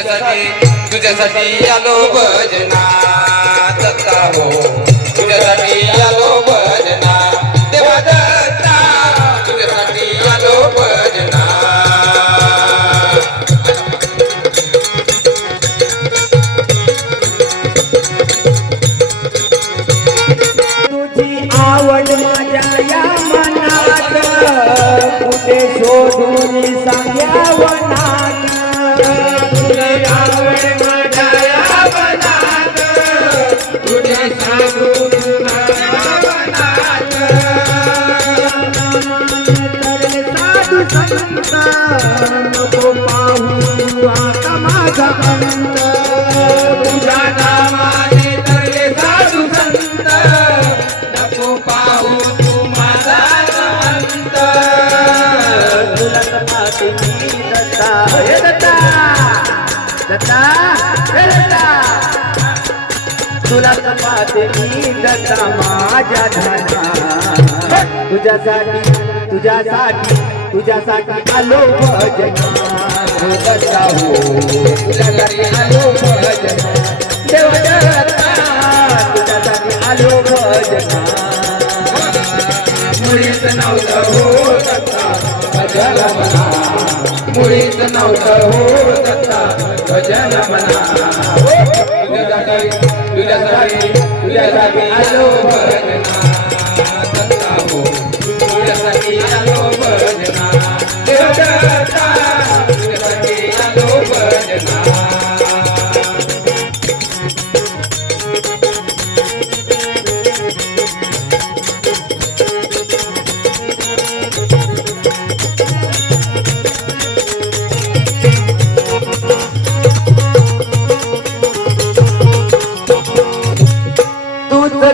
तुझ्यासाठी आलो भजना दत्ता हो तुझ्यासाठी आलो भजना देवा दत्ता तुझ्यासाठी आलो भजना तुझी आवड माझ्या या मनात कुठे शोधून सांगावं नात तुझी आवड माझ्या या मनात कुठे सांगून सांगावं नात साधू संत नको पाहू आता माझा अंत तुझ्या नामाने तरले साधू संत नको पाहू तू माझा अंत तुला तपासे मी दत्ता हे दत्ता दत्ता हे दत्ता तुला तपासे मी दत्ता माझ्या धना तुझ्यासाठी आलो भजना हो दत्ता हो तुझ्यासाठी आलो भजना देव दत्ता तुझ्यासाठी आलो भजना मुळीच नव्हतं हो दत्ता भजन म्हणा मुळीच नव्हतं हो दत्ता भजन म्हणा तुझ्यासाठी आलो भजना दत्ता हो तुझ्यासाठी आलो भजना देव दत्ता तुझ्यासाठी आलो भजना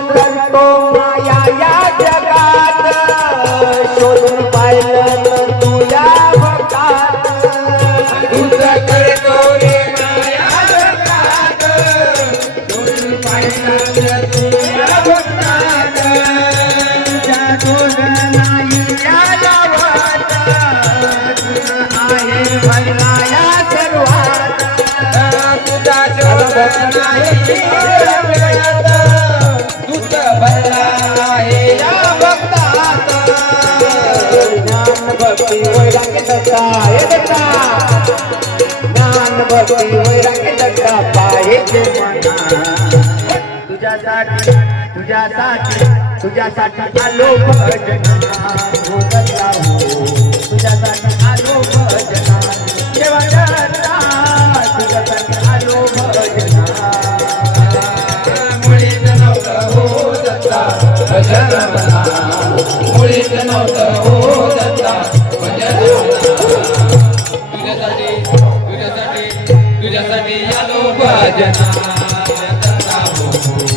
करतो माया या जगात शोधून पाहिलं तर तुझ्या भक्तात तुझं करतो रे माया जगात शोधून पाहिलं तर तुझ्या भक्तात तुझ्या दोष नाही या गावात तुझं आहे भरला या सर्वात तुझा दोष नाही भक्ती वैराग्य दत्ता हे दत्ता ज्ञान भक्ती वैराग्य दत्ता पाहिजे मना तुझ्यासाठी आलो भजना हो दत्ता हो तुझ्यासाठी आलो भजना देवा दत्ता तुझ्यासाठी आलो भजना मुळीच नव्हतं हो दत्ता भजन म्हणा मुळीच नव्हतं हो दत्ता तुझ्यासाठी आलो भजना दत्ता हो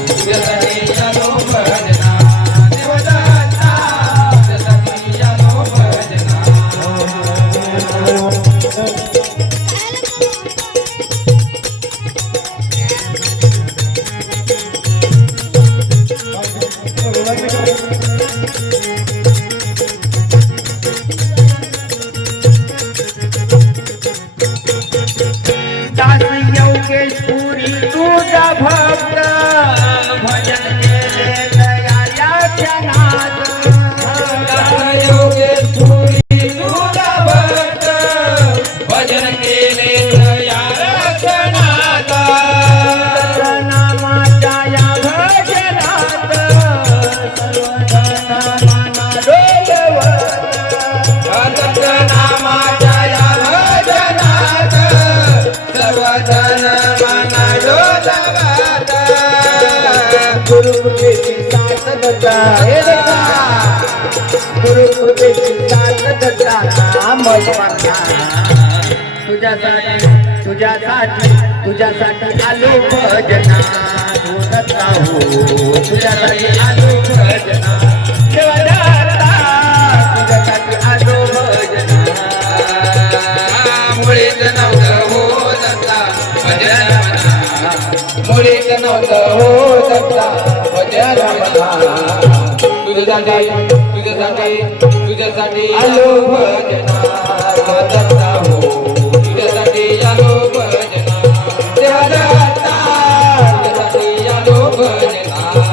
तुझ्यासाठी आलो भजना देव दत्ता तुझ्यासाठी आलो भजना दास योगेश्वरी तुझा भक्त भजन केले दयाच्या क्षणात दास योगेश्वरी तुझा भक्त भजन केले दयाच्या क्षणात नामाच्या या भजनात सर्वजन मना डोलवत नामाच्या या भजनात सर्वजन मना डोलवत गुरुकृपेची साथ दत्ता हे दत्ता गुरुकृपेची साथ दत्ता नाम म्हणा तुझ्यासाठी आलो भजना हो दत्ता हो तुझ्यासाठी आलो भजना देवा दत्ता तुझ्यासाठी आलो भजना मुळीच नव्हतं हो दत्ता भजन म्हणा मुळीच नव्हतं हो दत्ता भजन म्हणा तुझ्यासाठी आलो भजना दत्ता हो तुझ्यासाठी आलो भजना आ